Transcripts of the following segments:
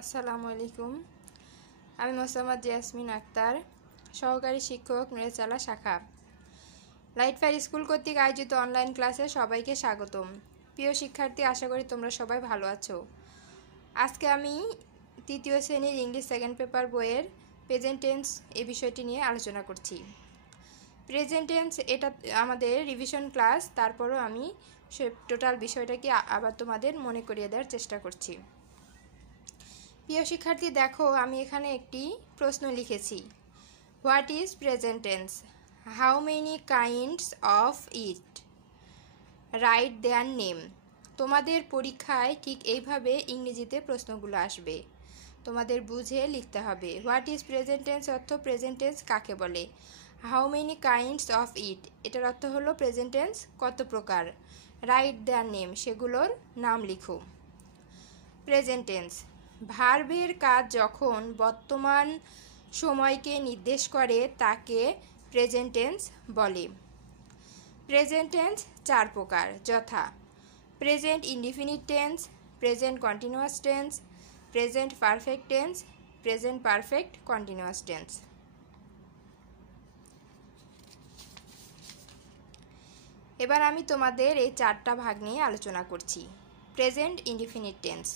আসসালামু আলাইকুম। আমি মোসাম্মদ জেসমিন আক্তার, সহকারী শিক্ষক নুরেচালা শাখা। লাইট ফায়ার স্কুল কর্তৃক আয়োজিত অনলাইন ক্লাসে সবাইকে স্বাগতম। প্রিয় শিক্ষার্থী, আশা করি তোমরা সবাই ভালো আছো। আজকে আমি তৃতীয় শ্রেণীর ইংলিশ সেকেন্ড পেপার বইয়ের প্রেজেন্ট টেন্স এই বিষয়টি নিয়ে আলোচনা করছি। প্রেজেন্ট টেন্স এটা আমাদের রিভিশন ক্লাস, তারপরও আমি টোটাল বিষয়টাকে আবার তোমাদের মনে করিয়ে দেওয়ার চেষ্টা করছি। প্রিয় শিক্ষার্থী, দেখো আমি এখানে একটি প্রশ্ন লিখেছি। What is present tense? How many kinds of it? Right there name. তোমাদের পরীক্ষায় ঠিক এইভাবে ইংরেজিতে প্রশ্নগুলো আসবে, তোমাদের বুঝে লিখতে হবে। হোয়াট ইজ প্রেজেন্ট টেন্স অর্থ প্রেজেন্ট টেন্স কাকে বলে। How many kinds of it এটার অর্থ হলো প্রেজেন্ট টেন্স কত প্রকার। রাইট দেয়ার নেম সেগুলোর নাম লিখো। প্রেজেন্ট টেন্স ভার্বের কাজ যখন বর্তমান সময়কে নির্দেশ করে তাকে প্রেজেন্ট টেন্স বলে। প্রেজেন্ট টেন্স চার প্রকার, যথা present indefinite tense, present continuous tense, present perfect tense, present perfect continuous tense. এবার আমি তোমাদের এই চারটা ভাগ নিয়ে আলোচনা করছি। প্রেজেন্ট ইনডিফিনিট টেন্স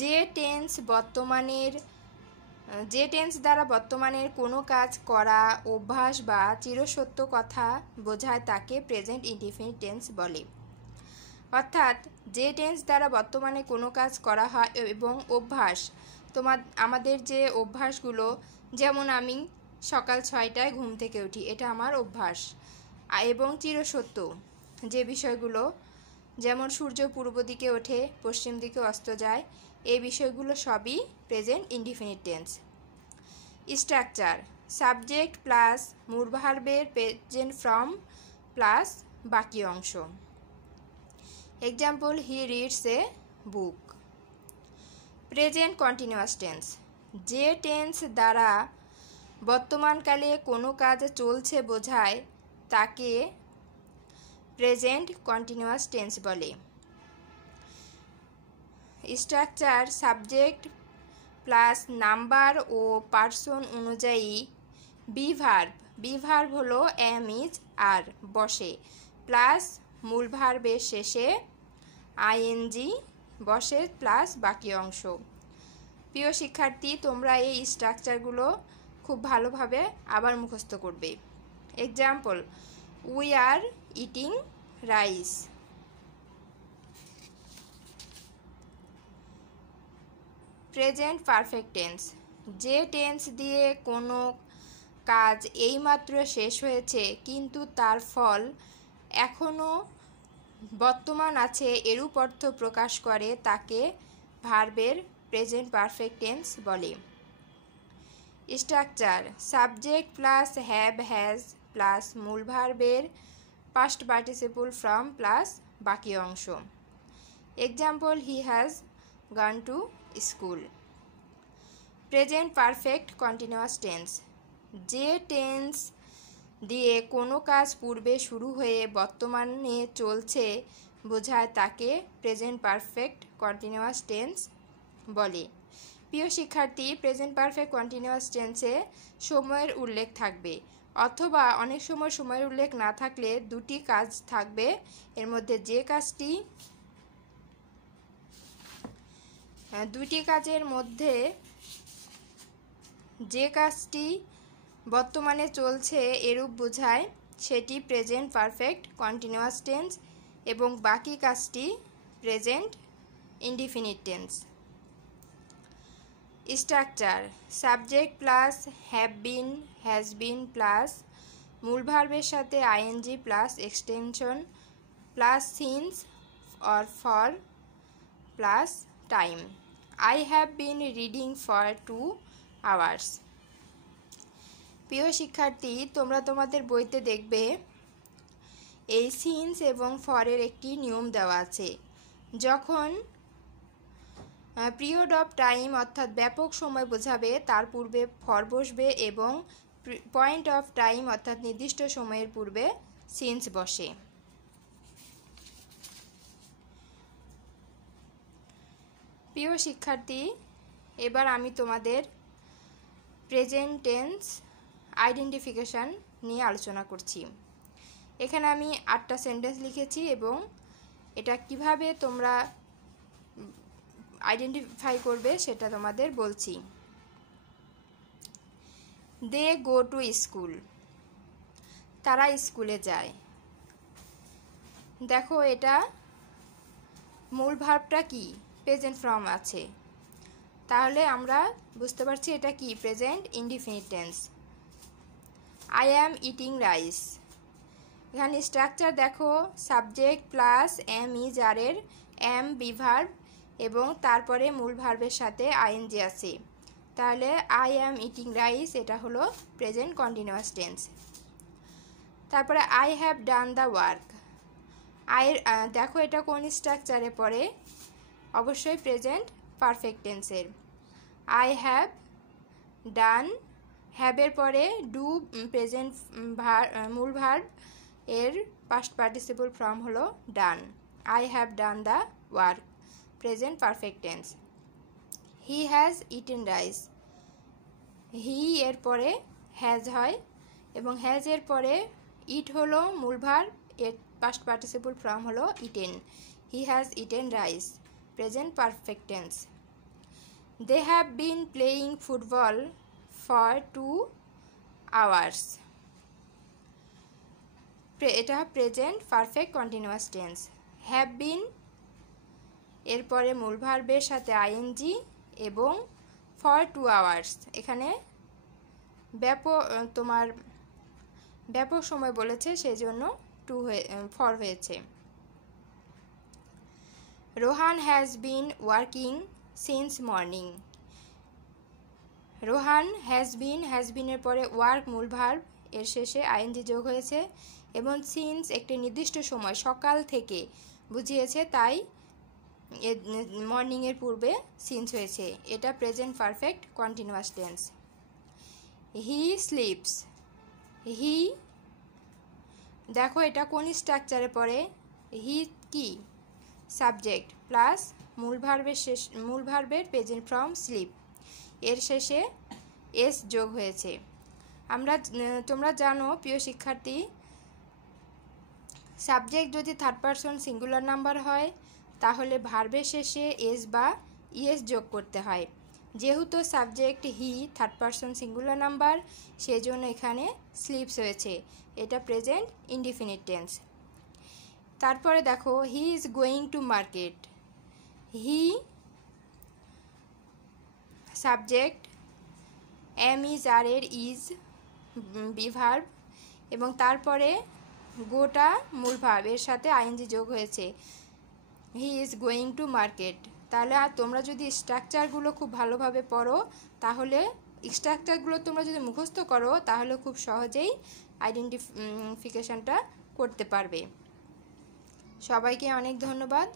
যে টেন্স দ্বারা বর্তমানের কোনো কাজ করা, অভ্যাস বা চিরসত্য কথা বোঝায় তাকে প্রেজেন্ট ইনডিফিনিট টেন্স বলে। অর্থাৎ যে টেন্স দ্বারা বর্তমানে কোনো কাজ করা হয় এবং অভ্যাস, আমাদের যে অভ্যাসগুলো, যেমন আমি সকাল 6টায় ঘুম থেকে উঠি, এটা আমার অভ্যাস। এবং চিরসত্য যে বিষয়গুলো, যেমন সূর্য পূর্ব দিকে ওঠে, পশ্চিম দিকে অস্ত যায়, এই বিষয়গুলো সবই present indefinite tense. Structure subject plus মূল ভার্বের প্রেজেন্ট ফর্ম প্লাস বাকি অংশ। Example, he reads a book. Present continuous tense যে টেন্স দ্বারা বর্তমানকালে কোনো কাজ চলছে বোঝায় তাকে প্রেজেন্ট কন্টিনিউয়াস টেন্স বলে। স্ট্রাকচার সাবজেক্ট প্লাস নাম্বার ও পার্সন অনুযায়ী বি ভার্ব হলো এম, ইজ, আর বসে, প্লাস মূল ভার্বের শেষে আইএনজি বসে প্লাস বাকি অংশ। প্রিয় শিক্ষার্থী, তোমরা এই স্ট্রাকচারগুলো খুব ভালোভাবে আবার মুখস্থ করবে। Example, we are eating rice. Present perfect tense যে টেন্স দিয়ে কোনো কাজ এইমাত্র শেষ হয়েছে কিন্তু তার ফল এখনও বর্তমান আছে এরূপ অর্থ প্রকাশ করে তাকে ভার্বের প্রেজেন্ট পারফেক্ট টেন্স বলে। Structure subject plus have, has plus মূল ভার্বের পাস্ট পার্টিসিপল ফর্ম প্লাস বাকি অংশ। Example, he has gone to school. Present perfect continuous tense যে টেন্স দিয়ে কোনো কাজ পূর্বে শুরু হয়ে বর্তমানে চলছে বোঝায় তাকে প্রেজেন্ট পারফেক্ট কন্টিনিউয়াস টেন্স বলে। প্রিয় শিক্ষার্থী, প্রেজেন্ট পারফেক্ট কন্টিনিউয়াস টেন্সে সময়ের উল্লেখ থাকবে, অথবা অনেক সময় সময়ের উল্লেখ না থাকলে দুটি কাজ থাকবে। এর মধ্যে দুটি কাজের মধ্যে যে কাজটি বর্তমানে চলছে এরূপ বোঝায় সেটি প্রেজেন্ট পারফেক্ট কন্টিনিউয়াস টেন্স এবং বাকি কাজটি present indefinite tense. Structure subject plus have been, has been plus মূল ভার্বের সাথে ING plus extension plus since or for plus time. I have been reading for 2 hours। প্রিয় শিক্ষার্থী, তোমরা তোমাদের বইতে দেখবে এই সিন্স এবং ফরের একটি নিয়ম দেওয়া আছে। যখন পিরিয়ড অফ টাইম অর্থাৎ ব্যাপক সময় বোঝাবে তার পূর্বে ফর বসবে এবং পয়েন্ট অফ টাইম অর্থাৎ নির্দিষ্ট সময়ের পূর্বে সিন্স বসে। প্রিয় শিক্ষার্থী, এবার আমি তোমাদের প্রেজেন্ট টেন্স আইডেন্টিফিকেশান নিয়ে আলোচনা করছি। এখানে আমি 8টা সেন্টেন্স লিখেছি এবং এটা কিভাবে তোমরা আইডেন্টিফাই করবে সেটা তোমাদের বলছি। দে গো টু স্কুল, তারা স্কুলে যায়। দেখো এটা মূল ভার্বটা কি, প্রেজেন্ট ফর্ম আছে, তাহলে আমরা বুঝতে পারছি এটা কি present indefinite tense. I am eating rice, এখানে স্ট্রাকচার দেখো সাবজেক্ট প্লাস এম ইজ আরের এম বিভার্ব এবং তারপরে মূল ভার্বের সাথে আইএনজি আছে, তাহলে আই অ্যাম ইটিং রাইস এটা হলো প্রেজেন্ট কন্টিনিউয়াস টেন্স। তারপরে I have done the work, আয়ের দেখো এটা কোন স্ট্রাকচারে পড়ে, অবশ্যই প্রেজেন্ট পারফেক্ট টেন্সের। আই হ্যাভ ডান, হ্যাভের পরে ডু প্রেজেন্ট মূল ভার্ব এর পাস্ট পার্টিসিপল ফর্ম হলো done. I have done the work present perfect tense. He has eaten rice, he এর পরে হ্যাজ হয় এবং হ্যাজ এর পরে ইট হলো মূল ভার্ব, এর পাস্ট পার্টিসিপল ফর্ম হলো eaten. He has eaten rice present perfect tense. They have been playing football for 2 hours, এটা present perfect continuous tense. Have been এরপরে মূল ভার্বের সাথে আইএনজি এবং ফর 2 hours, এখানে ব্যাপক সময় বলেছে সেই জন্য ফর হয়েছে। Rohan has been working since morning, Rohan has বিনের পরে ওয়ার্ক মূল ভার্ব এর শেষে আইএনজি যোগ হয়েছে এবং সিন্স একটি নির্দিষ্ট সময় সকাল থেকে বুঝিয়েছে, তাই মর্নিংয়ের পূর্বে সিন্স হয়েছে, এটা present perfect continuous tense. He sleeps, he দেখো এটা কোন স্ট্রাকচারে পড়ে, হি কি সাবজেক্ট প্লাস মূল ভার্বের প্রেজেন্ট ফর্ম স্লিপ এর শেষে এস যোগ হয়েছে। তোমরা জানো প্রিয় শিক্ষার্থী, সাবজেক্ট যদি থার্ড পারসন সিঙ্গুলার নাম্বার হয় তাহলে ভার্বের শেষে এস বা ইএস যোগ করতে হয়। যেহেতু subject he third person singular number সেজন্য এখানে স্লিপস হয়েছে, এটা প্রেজেন্ট ইনডিফিনিট টেন্স। তারপরে দেখো he is going to market, he subject am is are এর ইজ বিভার্ব এবং তারপরে গোটা মূল ভার্ব এর সাথে আইএনজি যোগ হয়েছে, হি ইজ গোয়িং টু মার্কেট। তাহলে আর তোমরা যদি স্ট্রাকচারগুলো খুব ভালোভাবে পড়ো, তাহলে স্ট্রাকচারগুলো তোমরা যদি মুখস্থ করো তাহলে খুব সহজেই আইডেন্টিফিকেশানটা করতে পারবে। সবাইকে অনেক ধন্যবাদ।